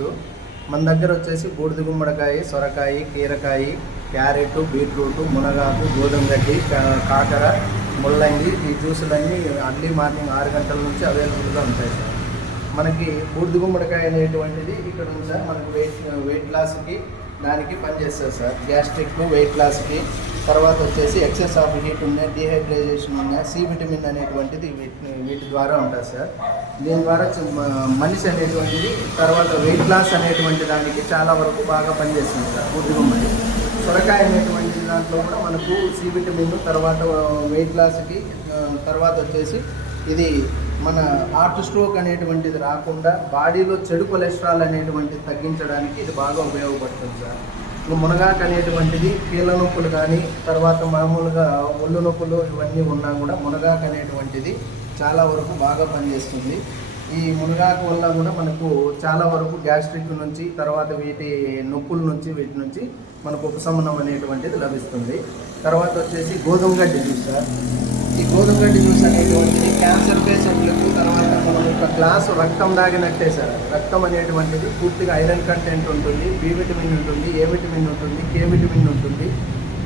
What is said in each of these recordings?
Vegetable మన దగ్గర వచ్చేసి బూడిద గుమ్మడికాయ సొరకాయ కీరకాయ క్యారెట్ బీట్రూట్ మునగాకు గోధుమ గడ్డి కాకర ముల్లంగి ఈ జ్యూసులన్నీ అర్లీ మార్నింగ్ ఆరు గంటల నుంచి అవైలబుల్గా ఉంటాయి సార్. మనకి బూడిద గుమ్మడికాయ అనేటువంటిది ఇక్కడ ఉంది సార్. మనకు వెయిట్ వెయిట్ లాస్కి దానికి పనిచేస్తుంది సార్. గ్యాస్ట్రిక్ వెయిట్ లాస్కి తర్వాత వచ్చేసి ఎక్సెస్ ఆఫ్ హీట్ ఉన్నాయి డిహైడ్రేషన్ ఉన్నాయి సి విటమిన్ అనేటువంటిది వీటి వీటి ద్వారా ఉంటుంది సార్. దీని ద్వారా మనిషి అనేటువంటిది తర్వాత వెయిట్ లాస్ అనేటువంటి దానికి చాలా వరకు బాగా పనిచేస్తుంది సార్ బూడిద సొరకాయ అనేటువంటి దాంట్లో కూడా మనకు సి విటమిన్ తర్వాత వెయిట్ లాస్కి తర్వాత వచ్చేసి ఇది మన హార్ట్ స్ట్రోక్ అనేటువంటిది రాకుండా బాడీలో చెడు కొలెస్ట్రాల్ అనేటువంటిది తగ్గించడానికి ఇది బాగా ఉపయోగపడుతుంది సార్. మునగాకు అనేటువంటిది కీళ్ళ నొప్పులు కానీ తర్వాత మామూలుగా ఒళ్ళు నొప్పులు ఇవన్నీ ఉన్నా కూడా మునగాకు అనేటువంటిది చాలా వరకు బాగా పనిచేస్తుంది. ఈ మునగాకు వల్ల కూడా మనకు చాలా వరకు గ్యాస్ట్రిక్ నుంచి తర్వాత వీటి నొప్పుల నుంచి వీటి నుంచి మనకు ఉపశమనం అనేటువంటిది లభిస్తుంది. తర్వాత వచ్చేసి గోధుమ గడ్డి జ్యూస్ సార్. ఈ గోధుమ గడ్డి జ్యూస్ అనేటువంటిది క్యాన్సర్ పేషెంట్లకు తర్వాత మనం ఒక గ్లాసు రక్తం దాగినట్టే సార్. రక్తం అనేటువంటిది పూర్తిగా ఐరన్ కంటెంట్ ఉంటుంది బి విటమిన్ ఉంటుంది ఏ విటమిన్ ఉంటుంది కే విటమిన్ ఉంటుంది.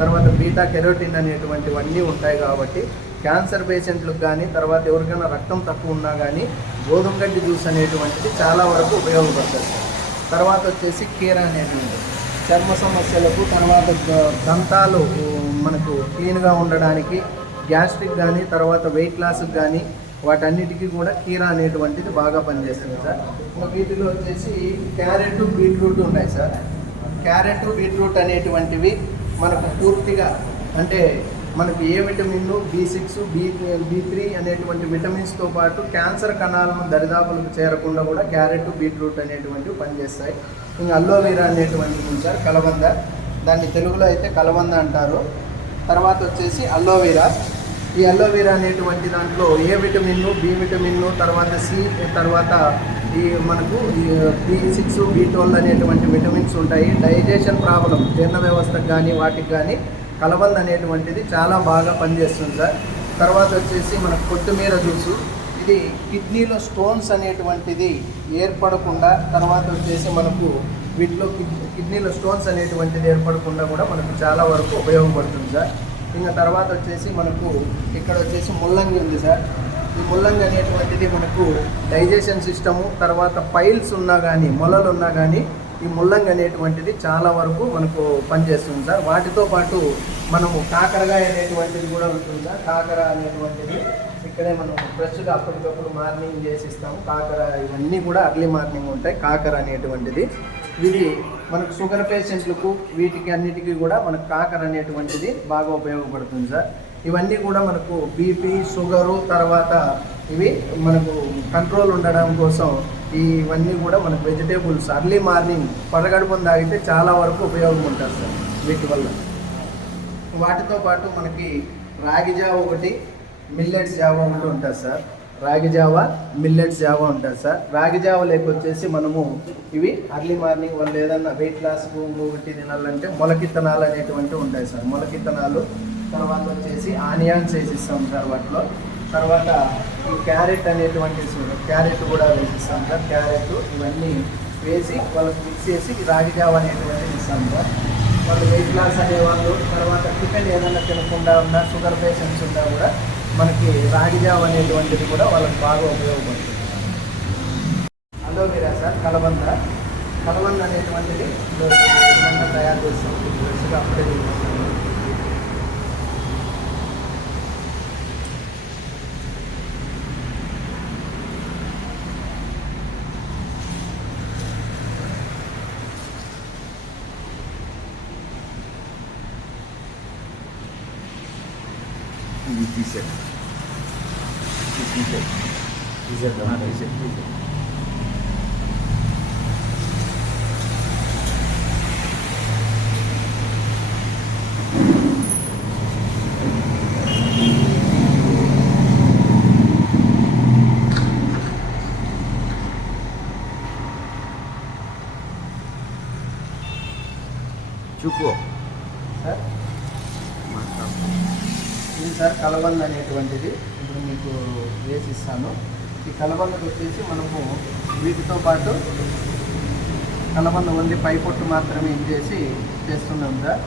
తర్వాత బీటా కెరోటిన్ అనేటువంటివన్నీ ఉంటాయి కాబట్టి క్యాన్సర్ పేషెంట్లకు కానీ తర్వాత ఎవరికైనా రక్తం తక్కువ ఉన్నా కానీ గోధుమ గడ్డి జ్యూస్ అనేటువంటిది చాలా వరకు ఉపయోగపడుతుంది. సార్ తర్వాత వచ్చేసి కీర అనేటువంటిది. చర్మ సమస్యలకు తర్వాత దంతాలు మనకు క్లీన్గా ఉండడానికి గ్యాస్ట్రిక్ కానీ తర్వాత వెయిట్ లాస్కి కానీ వాటన్నిటికీ కూడా కీరా అనేటువంటిది బాగా పనిచేస్తుంది సార్. వీటిలో వచ్చేసి క్యారెట్ బీట్రూట్ ఉన్నాయి సార్. క్యారెట్ బీట్రూట్ అనేటువంటివి మనకు పూర్తిగా అంటే మనకు A vitamin B six B B three అనేటువంటి విటమిన్స్తో పాటు క్యాన్సర్ కణాలను దరిదాపులకు చేరకుండా కూడా క్యారెట్ బీట్రూట్ అనేటువంటివి పనిచేస్తాయి. ఇంకా అల్లోవీరా అనేటువంటిది ఉంచారు కలబంద. దాన్ని తెలుగులో అయితే కలబంద అంటారు. తర్వాత వచ్చేసి అల్లోవీరా. ఈ అల్లోవీరా అనేటువంటి దాంట్లో ఏ విటమిన్ను బి విటమిన్ను తర్వాత సి తర్వాత ఈ మనకు బి సిక్స్ బి ట్వెల్వ్ అనేటువంటి విటమిన్స్ ఉంటాయి. డైజెషన్ ప్రాబ్లం జీర్ణ వ్యవస్థకు కానీ వాటికి కానీ కలబంద అనేటువంటిది చాలా బాగా పనిచేస్తుంది సార్. తర్వాత వచ్చేసి మనకు కొత్తిమీర జ్యూసు. ఇది కిడ్నీలో స్టోన్స్ అనేటువంటిది ఏర్పడకుండా తర్వాత వచ్చేసి మనకు వీటిలో కిడ్నీలో స్టోన్స్ అనేటువంటిది ఏర్పడకుండా కూడా మనకు చాలా వరకు ఉపయోగపడుతుంది సార్. ఇంకా తర్వాత వచ్చేసి మనకు ఇక్కడ వచ్చేసి ముల్లంగి ఉంది సార్. ఈ ముల్లంగి అనేటువంటిది మనకు డైజెషన్ సిస్టము తర్వాత పైల్స్ ఉన్నా కానీ మొలలు ఉన్నా కానీ ఈ ముల్లంగి అనేటువంటిది చాలా వరకు మనకు పనిచేస్తుంది సార్. వాటితో పాటు మనము కాకరకాయ అనేటువంటిది కూడా ఉంటుంది సార్. కాకర అనేటువంటిది ఇక్కడే మనం ఫ్రెష్గా అప్పటికప్పుడు మార్నింగ్ చేసి ఇస్తాము. కాకర ఇవన్నీ కూడా అర్లీ మార్నింగ్ ఉంటాయి. కాకర అనేటువంటిది. ఇది మనకు షుగర్ పేషెంట్లకు వీటికి అన్నిటికీ కూడా మనకు కాకర అనేటువంటిది బాగా ఉపయోగపడుతుంది సార్. ఇవన్నీ కూడా మనకు బీపీ షుగరు తర్వాత ఇవి మనకు కంట్రోల్ ఉండడం కోసం ఇవన్నీ కూడా మనకు వెజిటేబుల్స్ అర్లీ మార్నింగ్ పడగడుపుని తాగితే చాలా వరకు ఉపయోగం ఉంటుంది సార్ వీటి వల్ల. వాటితో పాటు మనకి రాగి జావ ఒకటి మిల్లెట్స్ జావ ఒకటి ఉంటుంది సార్. రాగి జావ మిల్లెట్స్ జావ ఉంటుంది సార్. రాగి జావ లేకొచ్చేసి మనము ఇవి అర్లీ మార్నింగ్ వాళ్ళు ఏదన్నా వెయిట్ లాస్ ఒకటి తినాలంటే మొలకిత్తనాలు అనేటువంటివి ఉంటాయి సార్. మొలకిత్తనాలు తర్వాత వచ్చేసి ఆనియన్స్ వేసిస్తాం సార్ వాటిలో. తర్వాత ఈ క్యారెట్ అనేటువంటి క్యారెట్ కూడా వేసిస్తాం సార్. క్యారెట్ ఇవన్నీ వేసి వాళ్ళకి మిక్స్ చేసి రాగి జావ అనేటువంటిది ఇస్తాం సార్. వాళ్ళు వెయిట్ లాస్ అనేవాళ్ళు తర్వాత టిఫిన్ ఏదైనా తినకుండా ఉన్నా షుగర్ పేషెంట్స్ ఉన్నా కూడా మనకి రాగి జావ అనేటువంటిది కూడా వాళ్ళకి బాగా ఉపయోగపడుతుంది. Aloe vera sir? కలబంద. కలబంద అనేటువంటిది తయారు చేస్తాం. ఫ్రెష్గా అప్పుడే with this set. This is set. This set, not this set. This set. Cukup. Hah? Mantap. ఇది సార్ కలబంద అనేటువంటిది. ఇప్పుడు మీకు వేసి ఇస్తాను. ఈ కలబందకు వచ్చేసి మనము వీటితో పాటు కలబంద ఓన్లీ పై పొట్టు మాత్రమే ఇచ్చేసి చేస్తున్నాం సార్.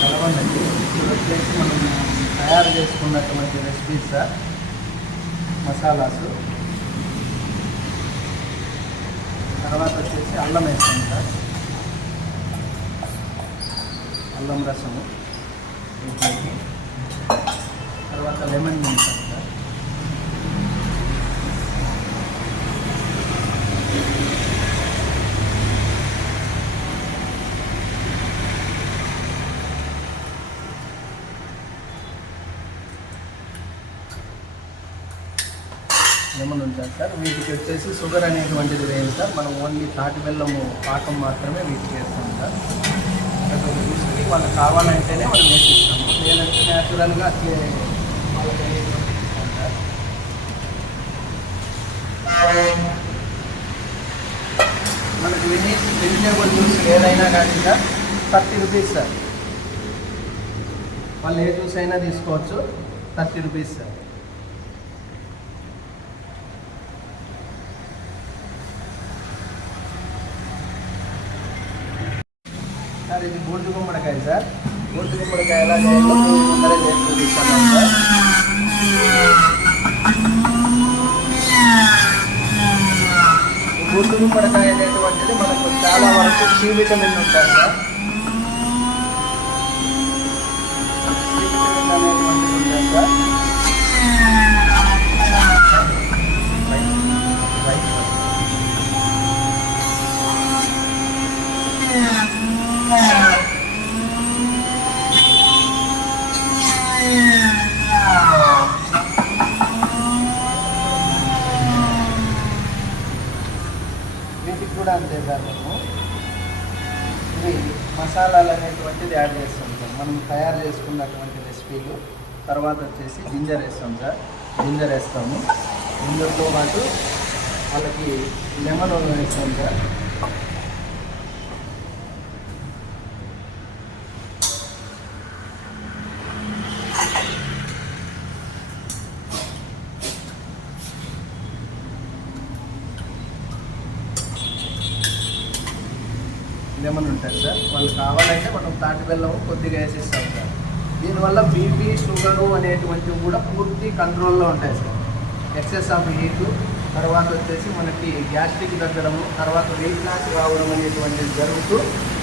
కలబందండి ఇది వచ్చేసి మనం తయారు చేసుకున్నటువంటి రెసిపీస్ సార్ మసాలాస్. తర్వాత వచ్చేసి అల్లం వేస్తాం సార్ అల్లం రసము. తర్వాత లెమన్ వేస్తాం సార్ లెమన్ ఉంటుంది సార్. వీటికి వచ్చేసి షుగర్ అనేటువంటిది లేదు సార్. మనం ఓన్లీ తాటి బెల్లము పాకం మాత్రమే వీటికి వేస్తాం సార్. ప్రతి ఒక్క రుచికి వాళ్ళకి కావాలంటేనే మనం వేసిస్తాము లేదంటే న్యాచురల్గా అట్లే సార్. మనకి వెజి వెజిటేబుల్ జ్యూస్ ఏదైనా కానీ సార్ థర్టీ రూపీస్ సార్. వాళ్ళు ఏ జ్యూస్ అయినా తీసుకోవచ్చు థర్టీ రూపీస్ సార్. సార్ ఇది బోర్డు గుమ్మడికాయ సార్. బోర్డు గుమ్మడికాయ ఎలా చేయాలో చూపిస్తాను సార్. ఈ గుమ్మడికాయ అనేటువంటిది మనకు చాలా వరకు సి విటమిన్ ఉంటుంది సార్ సి విటమిన్ అనేటువంటిది ఉంటుంది సార్ రైట్ రైట్ సార్ వీటికి కూడా అంతే సార్ మేము ఇవి మసాలాలు అనేటువంటిది యాడ్ చేస్తాం సార్. మనం తయారు చేసుకున్నటువంటి రెసిపీలు తర్వాత వచ్చేసి జింజర్ వేస్తాం సార్. జింజర్ వేస్తాము. జింజర్తో పాటు వాళ్ళకి లెమన్ వేస్తాం సార్. లెమన్ ఉంటుంది సార్ వాళ్ళు కావాలంటే మనం తాటి బెల్లం కొద్దిగా వేసిస్తాం సార్. దీనివల్ల బీపీ షుగరు అనేటువంటివి కూడా పూర్తి కంట్రోల్లో ఉంటాయి సార్. ఎక్సెస్ ఆఫ్ హీట్ తర్వాత వచ్చేసి మనకి గ్యాస్ట్రిక్ తగ్గడము తర్వాత వెయిట్ లాస్ రావడం అనేటువంటిది జరుగుతూ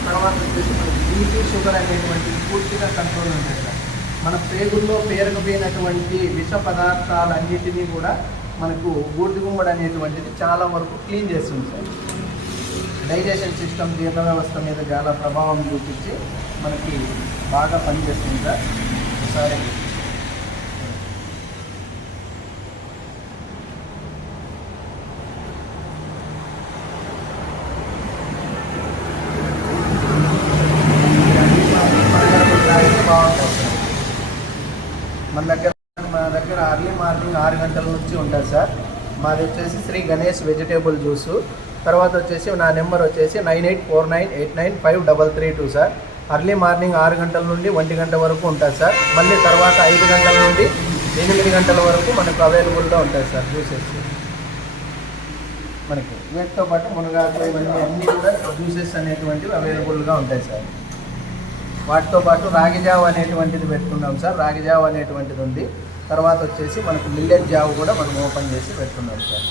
తర్వాత వచ్చేసి మనకి బీపీ షుగర్ అనేటువంటిది పూర్తిగా కంట్రోల్ ఉంటాయి సార్. మన పేగుల్లో పేరుకుపోయినటువంటి విష పదార్థాలన్నిటినీ కూడా మనకు బూడిద గుమ్మడి అనేటువంటిది చాలా వరకు క్లీన్ చేస్తుంది సార్. డైజెషన్ సిస్టమ్ జీర్ణ వ్యవస్థ మీద చాలా ప్రభావం చూపించి మనకి బాగా పనిచేస్తుంది సార్. ఒకసారి. మన దగ్గర మన దగ్గర అర్లీ మార్నింగ్ ఆరు గంటల నుంచి ఉంటుంది సార్. మాది వచ్చేసి శ్రీ గణేష్ వెజిటేబుల్ జ్యూసు. తర్వాత వచ్చేసి నా నెంబర్ వచ్చేసి nine eight four nine eight nine five double three two sir. Early morning ఆరు గంటల నుండి ఒంటి గంట వరకు ఉంటుంది సార్. మళ్ళీ తర్వాత ఐదు గంటల నుండి ఎనిమిది గంటల వరకు మనకు అవైలబుల్గా ఉంటుంది సార్ జ్యూసెస్ మనకి వీటితో పాటు మునగాకు ఇవన్నీ అన్నీ కూడా జ్యూసెస్ అనేటువంటివి అవైలబుల్గా ఉంటాయి సార్. వాటితో పాటు రాగి జావ అనేటువంటిది పెట్టుకున్నాం సార్. రాగి జావ అనేటువంటిది ఉంది. తర్వాత వచ్చేసి మనకు మిల్లెట్ జావ కూడా మనం ఓపెన్ చేసి పెట్టుకున్నాం సార్.